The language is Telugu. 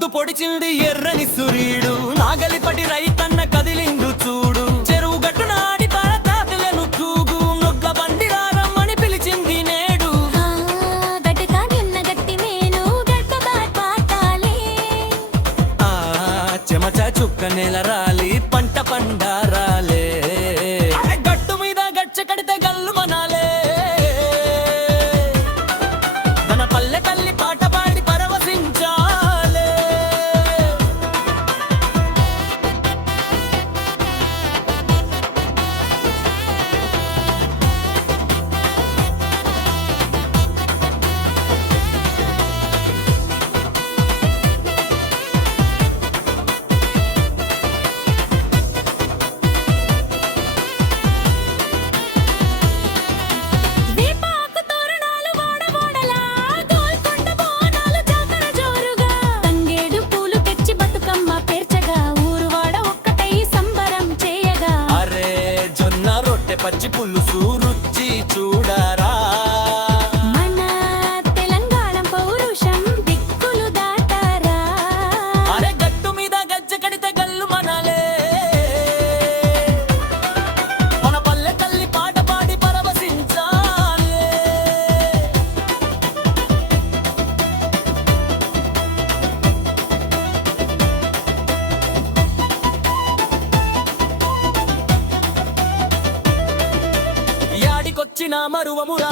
పొద్దు పొడిచింది ఎర్రని సూర్యుడు నాగలిపటి రైతన్న కదిలిండు చూడు చెరువు గట్టున ఆడి తాతలను తూగు నొగ్ల బండి రారమ్మని పిలిచింది నేడు చెమచ చుక్క నెల రాలి పంట పండారాలే గట్టు మీద గచ్చ కడితే గల్లు మనాలే మన పల్లె తల్లి పాట పాడి పరవశించాలే పచ్చి పులుసు రుచి చూడరా మన తెలంగాణ పౌరుషం దిక్కులు దాటారా అరే గట్టు మీద గజ్జ కడితే గల్లు మనాలే మన పల్లె తల్లి పాట పాడి పరవశించాలే యాడికొచ్చిన మరువమురా